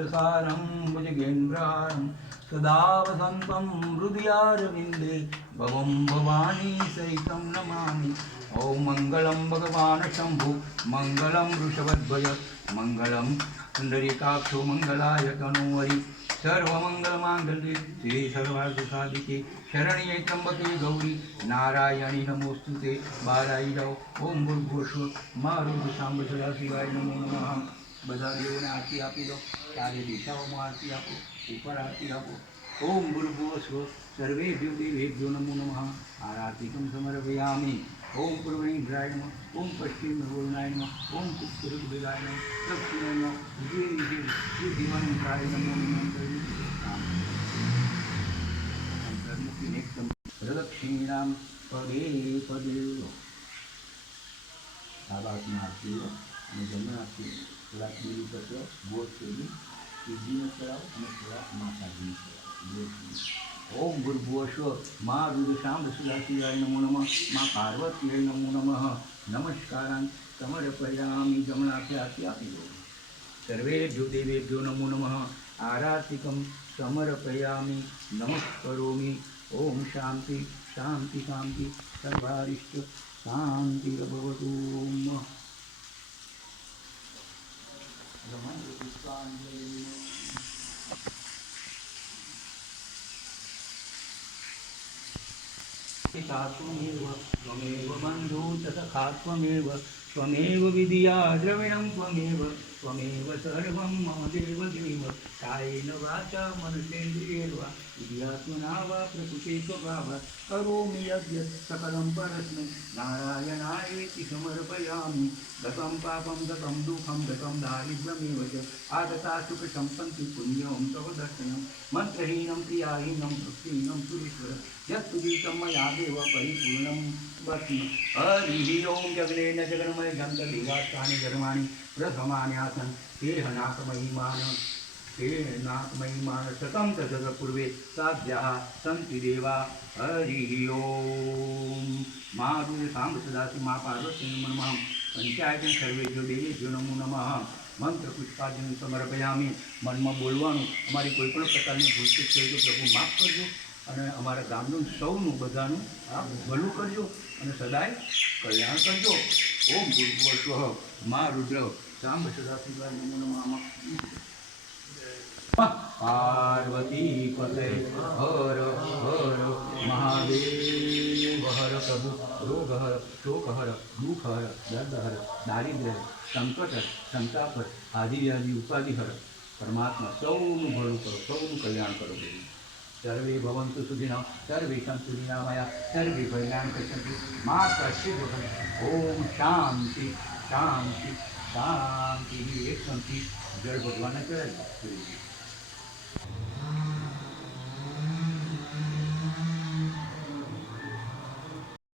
सारसारं भुजगेन्द्रहारं सदा वसन्तं हृदयारविन्दे भवं भवानी सहितं नमामि। ॐ मङ्गलं भगवान् शम्भु मङ्गलं वृषभध्वज मङ्गलं पुण्डरीकाक्षो मङ्गलाय तनूहरि सर्वमङ्गलमाङ्गल्ये श्री सर्वार्थसाधिके शरण्ये त्र्यम्बके गौरी नारायणी नमोस्तुते बालाय जाओ। ओम भूर्भुवस्सुः मारुति सांब सदा शिवाय नमो नमः। બધા દેવોને આરતી આપી દો, ચારે દિશાઓમાં આરતી આપો, ઉપર આરતી આપો। ઓમ ભૂર્ભુવસ્સુઃ સર્વેભ્યો દેવેભ્યો નમો નમઃ। આરતીકં સમર્પયામિ। ओम पूर्वेन्द्राय नमः, ओम पश्चिमपूर्णाय नमः, ओम उत्तरदिगाय नमः, दक्षिणाय नमः, दिवानिकाय नमो नमः। प्रदक्षिणां पदे पदे આ બાતમાં આરતી લો અને જમણા આરતી થોડાક બીજું પત્ર ગોળ સુધી સિદ્ધિને ચડાવો અને થોડાક માતાજીને ચડાવો। ओम भूर्भुवस्सुः माँ रुद्रशां सुधाशिवाय नमो नमः। माँ पार्वत्यै नमो नमः। नमस्कारान् समर्पयामि। जमनाथे आरती आपी दो। सर्वेभ्यो देवेभ्यो नमो नमः। आरातिकं समर्पयामि नमस्करोमि। ओम शांति शांति शांति सर्वारिष्ट शांतिर्भवतु। त्वमेव त्वमेव बन्धु सखा त्वमेव त्वमेव विद्या द्रविणं त्वमेव त्वमेव सर्वं मम देव देव कायेन वाचा मनसेन्द्रियैर्वा विद्यात्मना वा प्रकृते स्वभावात् करोमि यद्यत् सकलं परस्मै नारायणायेति समर्पयामि। गतं पापं गतं दुःखं गतं दारिद्र्यमेव च आगता सुखसम्पन्ति पुण्यं तव दर्शनं मन्त्रहीनं क्रियाहीनं भक्तिहीनं सुरेश्वर यत्तुदीतं मया देव परिपूर्णं वच्मि। हरिः ओं जगनेन जगन्मय गन्धदेवास्तानि धर्माणि प्रथमान्यासन् ते नाकमयीमान शतं तजपूर्वे साध्याः सन्ति देवा। हरिः ओं माँ रुद्रशां सदाशिव माँ पार्वती नमो नमः। पंचायतन सर्वेभ्यो देवेभ्यो नमो नमः। मंत्र पुष्पार्चन समर्पयामि। मनमा बोलવાનું અમારી કોઈ પણ પ્રકારની ભૂલચૂક થઈ તો પ્રભુ માફ કરજો અને અમારા ગામનું સૌનું બધાનું ભલું કરજો અને સદાય કલ્યાણ કરજો। ઓમ ભૂર્ભુવસ્સુઃ મા રુદ્ર શાંબ સદાશિવાય નમો નમઃ। पार्वती पते हर हर महादेव हर प्रभु रोग हर शोक हर दुख हर दर्द हर दारिद्र्य संकट संताप आदि व्याधि उपाधि हर परमात्मा सौનું ભલું કરો સૌનું કલ્યાણ કરો। सर्वे भवन्तु सुखिनः सर्वेषां सुखिनामया सर्वे भद्राणि पश्यन्तु मा कश्चित् दुःखम्। ओम शांति शांति शांति। एक शांति जय भगवान चढ़ाई।